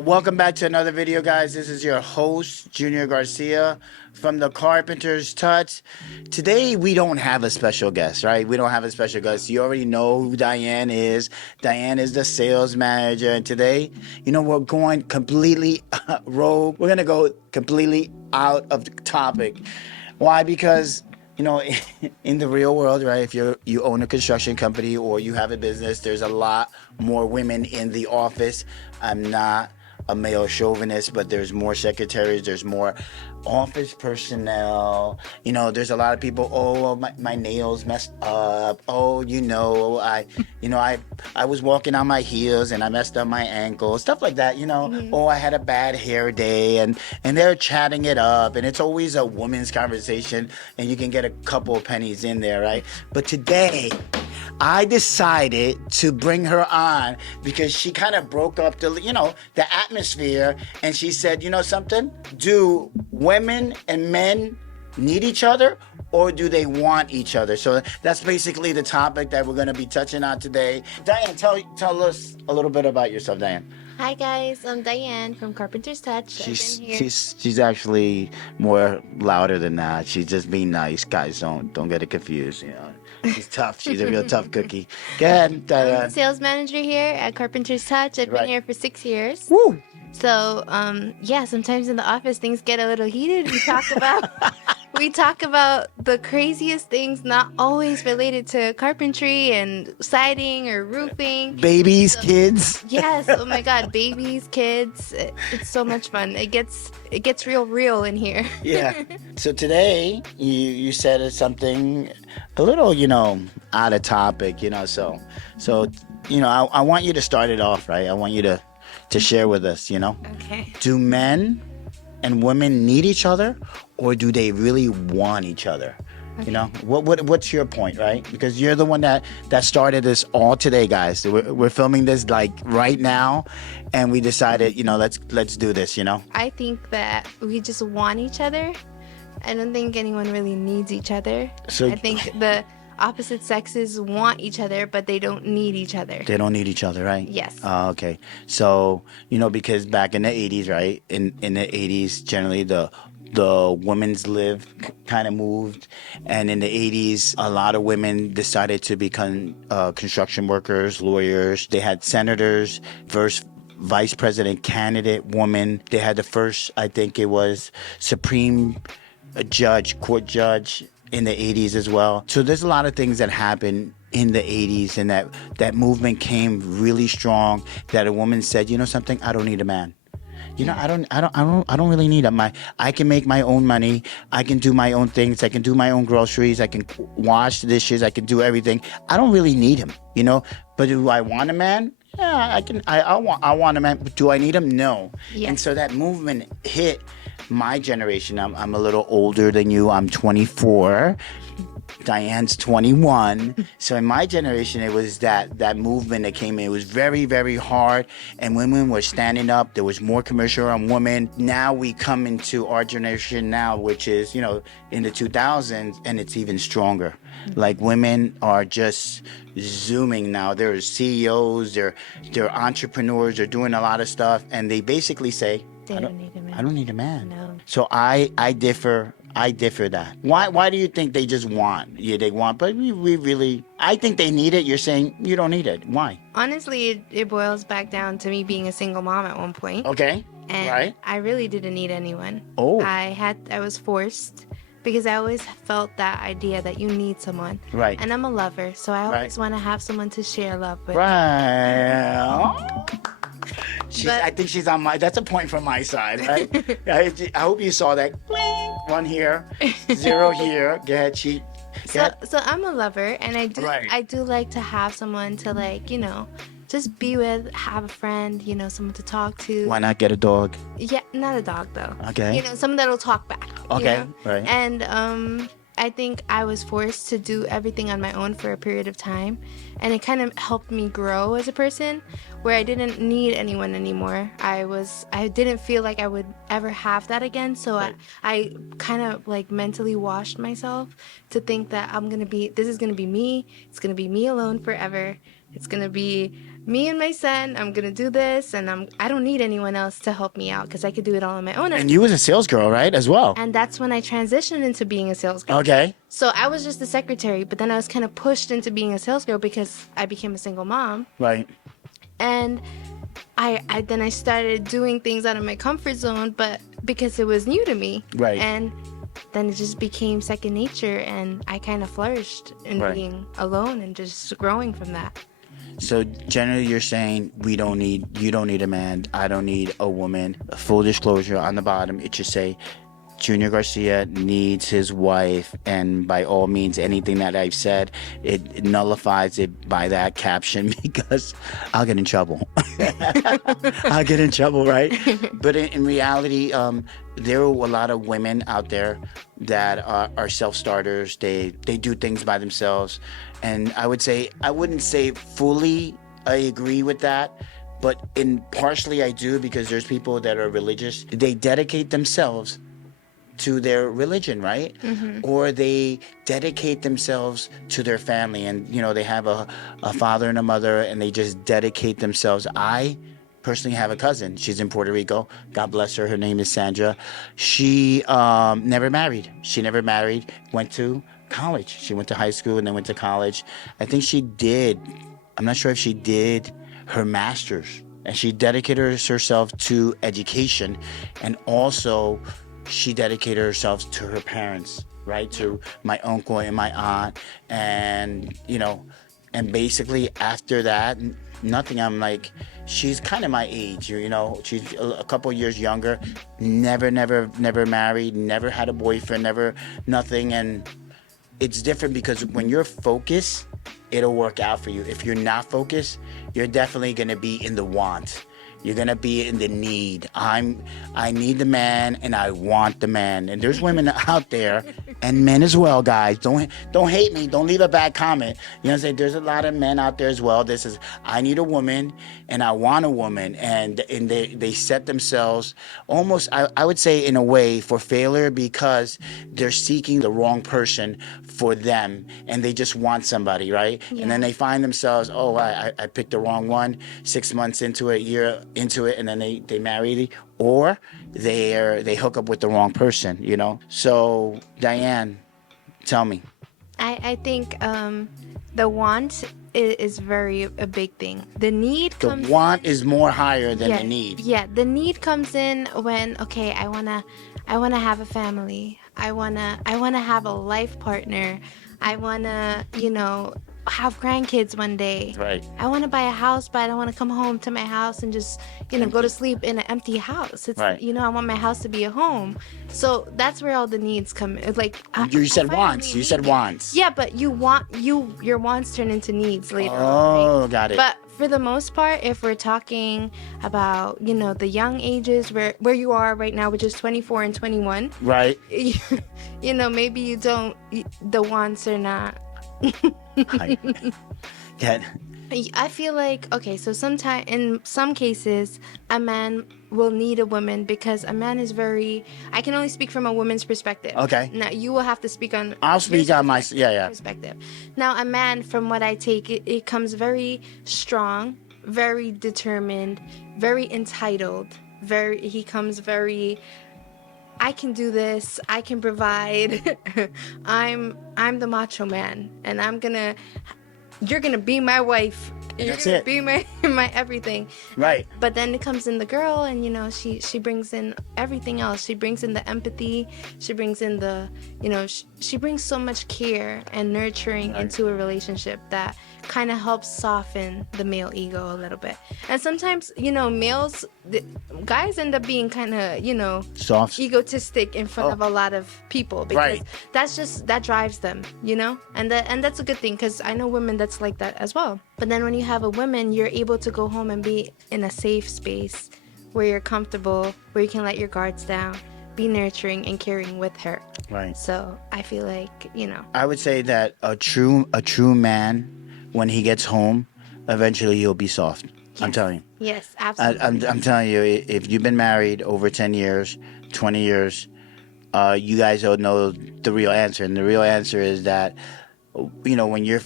Welcome back to another video, guys. This is your host, Junior Garcia from the Carpenter's Touch. Today, we don't have a special guest, right? We don't have a special guest. You already know who Diane is. Diane is the sales manager. And today, we're going completely rogue. We're going to go completely out of the topic. Why? Because in the real world, right, if you own a construction company or you have a business, there's a lot more women in the office. I'm not a male chauvinist, but there's more secretaries, there's more office personnel. There's a lot of people, oh, my nails messed up. Oh, I was walking on my heels and I messed up my ankle. Stuff like that, Mm-hmm. Oh, I had a bad hair day, and they're chatting it up, and it's always a woman's conversation, and you can get a couple of pennies in there, right? But today, I decided to bring her on because she kind of broke up the atmosphere, and she said, something? Do women and men need each other, or do they want each other? So that's basically the topic that we're going to be touching on today. Diane, tell us a little bit about yourself, Diane. Hi guys, I'm Diane from Carpenter's Touch. I've been here. She's actually more louder than that. She's just being nice, guys. Don't get it confused. She's tough. She's a real tough cookie. Go ahead, I'm Diane. the sales manager here at Carpenter's Touch. I've been Right. here for 6 years. Woo! So, sometimes in the office things get a little heated. We talk about the craziest things, not always related to carpentry and siding or roofing. Babies, kids. Yes, oh my God, babies, kids. It's so much fun. It gets real in here. Yeah. So today you said something a little, out of topic, So I want you to start it off, right? I want you to share with us, Okay. Do men and women need each other, or do they really want each other? Okay. What's your point, right? Because you're the one that started this all today, guys. We're filming this like right now, and we decided, let's do this, I think that we just want each other. I don't think anyone really needs each other. So- I think the opposite sexes want each other, but they don't need each other. They don't need each other, right? Yes. Okay. So, because back in the 80s, right? In the 80s, generally the women's live kind of moved, and in the 80s a lot of women decided to become construction workers, lawyers. They had senators, first vice president candidate woman. They had the first, I think it was Supreme court judge in the 80s as well. So there's a lot of things that happened in the 80s, and that movement came really strong, that a woman said, something, I don't need a man. I don't really need a. I can make my own money. I can do my own things. I can do my own groceries. I can wash the dishes. I can do everything. I don't really need him, But do I want a man? Yeah, I can. I want a man. But do I need him? No. Yes. And so that movement hit my generation. I'm a little older than you. I'm 24. Diane's 21. So in my generation, it was that movement that came in. It was very, very hard, and women were standing up. There was more commercial on women. Now we come into our generation now, which is, in the 2000s, and it's even stronger. Like, women are just zooming now. They're CEOs, they're entrepreneurs, they're doing a lot of stuff, and they basically say, They don't need a man. I don't need a man. No. So I differ that. Why do you think they just want? Yeah, they want, but we really, I think they need it. You're saying you don't need it. Why? Honestly, it boils back down to me being a single mom at one point. Okay. And Right. I really didn't need anyone. Oh. I was forced because I always felt that idea that you need someone. Right. And I'm a lover, so I always Right. want to have someone to share love with. Right. But- I think she's on my. That's a point from my side, right? I hope you saw that. Bling, 1 here, 0 here. Go ahead, cheat. So I'm a lover, and Right. I do like to have someone to just be with, have a friend, someone to talk to. Why not get a dog? Yeah, not a dog though. Okay. Someone that'll talk back. Okay, right. And I think I was forced to do everything on my own for a period of time, and it kind of helped me grow as a person, where I didn't need anyone anymore. I didn't feel like I would ever have that again, so Right. I kind of like mentally washed myself to think that this is gonna be me. It's gonna be me alone forever. It's gonna be me and my son, I'm gonna do this, and I don't need anyone else to help me out because I could do it all on my own. And you was a sales girl, right, as well? And that's when I transitioned into being a sales girl. Okay. So I was just a secretary, but then I was kind of pushed into being a sales girl because I became a single mom. Right. And I then I started doing things out of my comfort zone, but because it was new to me. Right. And then it just became second nature, and I kind of flourished in Right. being alone and just growing from that. So generally, you're saying you don't need a man. I don't need a woman. Full disclosure on the bottom, it should say Junior Garcia needs his wife, and by all means, anything that I've said, it nullifies it by that caption because I'll get in trouble. I'll get in trouble, right? But in reality, there are a lot of women out there that are self-starters. They do things by themselves, and I wouldn't say fully I agree with that. But partially I do, because there's people that are religious. They dedicate themselves to their religion, right? Mm-hmm. Or they dedicate themselves to their family, and they have a father and a mother, and they just dedicate themselves. I personally have a cousin. She's in Puerto Rico. God bless her. Her name is Sandra. She never married. Went to college. She went to high school and then went to college. I'm not sure if she did her master's, and she dedicated herself to education, and also she dedicated herself to her parents, right? To my uncle and my aunt, and and basically after that, nothing. I'm like, she's kind of my age, she's a couple years younger, never married, never had a boyfriend, never nothing. And it's different because when you're focused, it'll work out for you. If you're not focused, you're definitely going to be in the want. You're going to be in the need. I need the man, and I want the man. And there's women out there, and men as well, guys. Don't hate me. Don't leave a bad comment. You know what I'm saying? There's a lot of men out there as well. This is, I need a woman, and I want a woman. And they set themselves almost, I would say, in a way, for failure, because they're seeking the wrong person for them, and they just want somebody, right? Yeah. And then they find themselves, I picked the wrong one. 6 months into it, a year into it, and then they marry, or they hook up with the wrong person, So Diane, tell me. I think the want is a big thing. The need comes. The want is more higher than the need. Yeah, the need comes in when, okay, I wanna have a family. I wanna have a life partner. I wanna have grandkids one day. Right. I want to buy a house, but I don't want to come home to my house and just go to sleep in an empty house. It's right. I want my house to be a home. So that's where all the needs come. It's like you said wants. You said wants. Yeah, but your wants turn into needs later on. Oh, right? Got it. But for the most part, if we're talking about the young ages where you are right now, which is 24 and 21, right? Maybe you don't. The wants are not. I feel like, okay, so in some cases, a man will need a woman because a man is I can only speak from a woman's perspective. Okay. Now, you will have to speak on... I'll speak on my... Yeah. ...perspective. Now, a man, from what I take, it comes very strong, very determined, very entitled, he comes very... I can do this. I can provide. I'm the macho man, and you're gonna be my wife. You're gonna be my everything. Right. But then it comes in the girl, and she brings in everything else. She brings in the empathy. She brings in the she brings so much care and nurturing into a relationship that kind of helps soften the male ego a little bit. And sometimes guys end up being kind of soft, egotistic in front of a lot of people, because that drives them, and that's a good thing, because I know women that's like that as well. But then when you have a woman, you're able to go home and be in a safe space where you're comfortable, where you can let your guards down, be nurturing and caring with her. Right. So I feel like I would say that a true man, when he gets home, eventually he'll be soft. Yes. I'm telling you. Yes, absolutely. I'm telling you, if you've been married over 10 years, 20 years, you guys don't know the real answer. And the real answer is that when you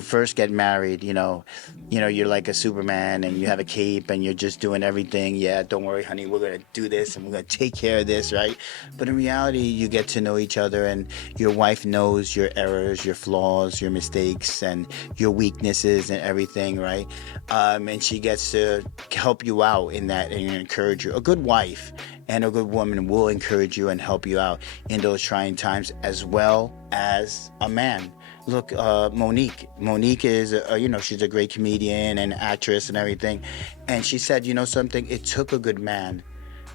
first get married, you're like a Superman and you have a cape and you're just doing everything. Yeah, don't worry, honey, we're gonna do this and we're gonna take care of this, right? But in reality, you get to know each other, and your wife knows your errors, your flaws, your mistakes, and your weaknesses and everything, right? And she gets to help you out in that and encourage you. A good wife and a good woman will encourage you and help you out in those trying times, as well as a man. Look, Monique. Monique is, she's a great comedian and actress and everything. And she said, something? It took a good man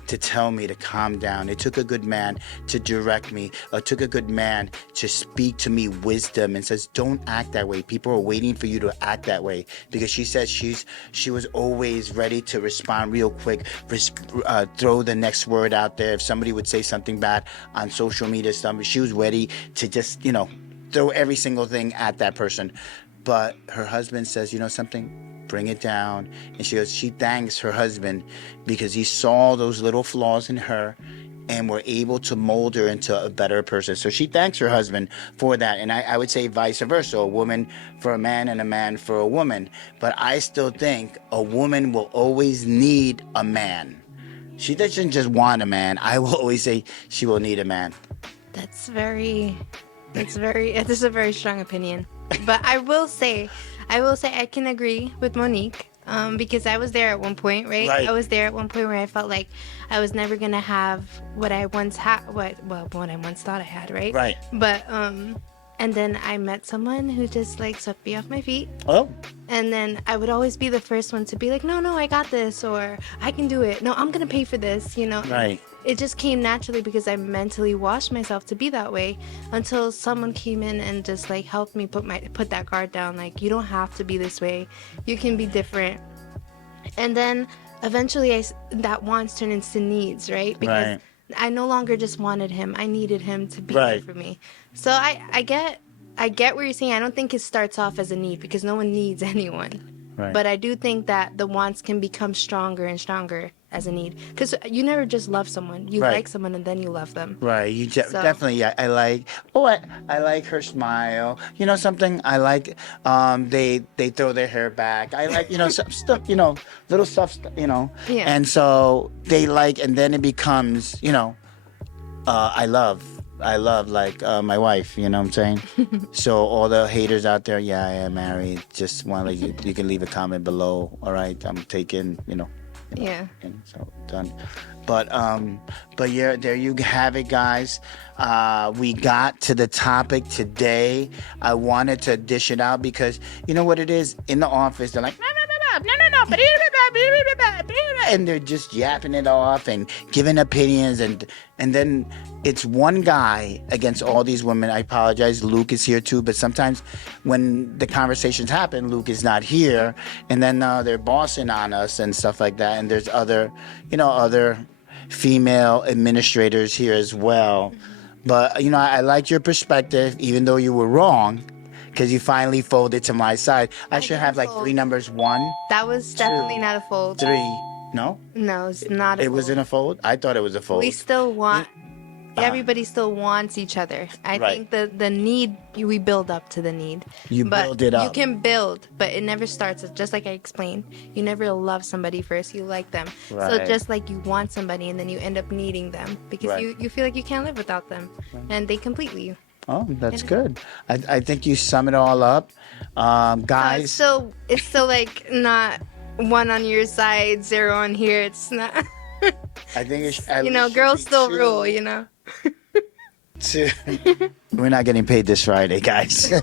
to tell me to calm down. It took a good man to direct me. It took a good man to speak to me wisdom and says, don't act that way. People are waiting for you to act that way. Because she said she was always ready to respond real quick, throw the next word out there. If somebody would say something bad on social media, she was ready to just, throw every single thing at that person. But her husband says, something? Bring it down. And she thanks her husband because he saw those little flaws in her and were able to mold her into a better person. So she thanks her husband for that. And I would say vice versa, a woman for a man and a man for a woman. But I still think a woman will always need a man. She doesn't just want a man. I will always say she will need a man. That's this is a very strong opinion. But I will say I can agree with Monique. Because I was there at one point, right? Right. I was there at one point where I felt like I was never gonna have what I once had, what I once thought I had, right? Right. But and then I met someone who just like swept me off my feet. Oh. And then I would always be the first one to be like, no, I got this, or I can do it. No, I'm gonna pay for this, Right. It just came naturally because I mentally washed myself to be that way until someone came in and just like helped me put that guard down. Like, you don't have to be this way. You can be different. And then eventually that wants turned into needs, right? Because Right. I no longer just wanted him. I needed him to be Right. there for me. So I get what you're saying. I don't think it starts off as a need because no one needs anyone. Right. But I do think that the wants can become stronger and stronger as a need. Because you never just love someone. You Right. like someone and then you love them. Right, you So- definitely. I like. I like her smile. Something. I like. They throw their hair back. I like. Some stuff. Little stuff. Yeah. And so they like, and then it becomes. I love like my wife. You know what I'm saying? So all the haters out there, yeah, I am married. Just want to you can leave a comment below. All right, I'm taking. Yeah. And so done. But yeah, there you have it, guys. We got to the topic today. I wanted to dish it out because you know what it is in the office. They're like, no, and they're just yapping it off and giving opinions, and then it's one guy against all these women. I apologize, Luke is here too, but sometimes when the conversations happen, Luke is not here, and then they're bossing on us and stuff like that. And there's other female administrators here as well. But I liked your perspective, even though you were wrong. Because you finally folded to my side. I should have like fold. 3 numbers. 1, That was definitely not a fold. 3. No? No, it's not a It fold. wasn't a fold? I thought it was a fold. We still want... Everybody still wants each other. I Right. think the need, we build up to the need. You But build it up. You can build, but it never starts. Just like I explained, you never love somebody first. You like them. So Right. just like you want somebody and then you end up needing them because Right. you feel like you can't live without them. And they complete you. Oh, that's good. I think you sum it all up. Guys. It's still like not 1 on your side, 0 on here. It's not... I think it should, girls should be still 2. rule, 2. We're not getting paid this Friday, guys.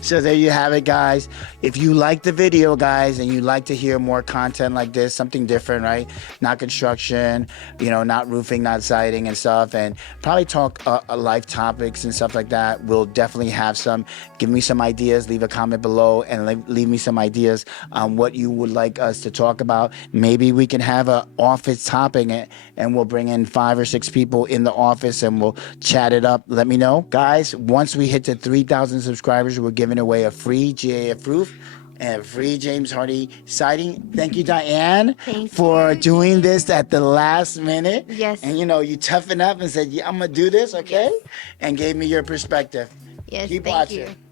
So there you have it, guys. If you like the video, guys, and you like to hear more content like this, something different, right? Not construction, not roofing, not siding and stuff, and probably talk life topics and stuff like that. We'll definitely have some. Give me some ideas. Leave a comment below and leave me some ideas on what you would like us to talk about. Maybe we can have an office topic and we'll bring in 5 or 6 people in the office and we'll chat it up. Let me know. Guys, once we hit to 3,000 subscribers, we're giving away a free GAF roof and a free James Hardy siding. Thank you, Diane, for doing this at the last minute. Yes. And you toughened up and said, yeah, I'm going to do this, okay? And gave me your perspective. Yes, Keep thank watching. you.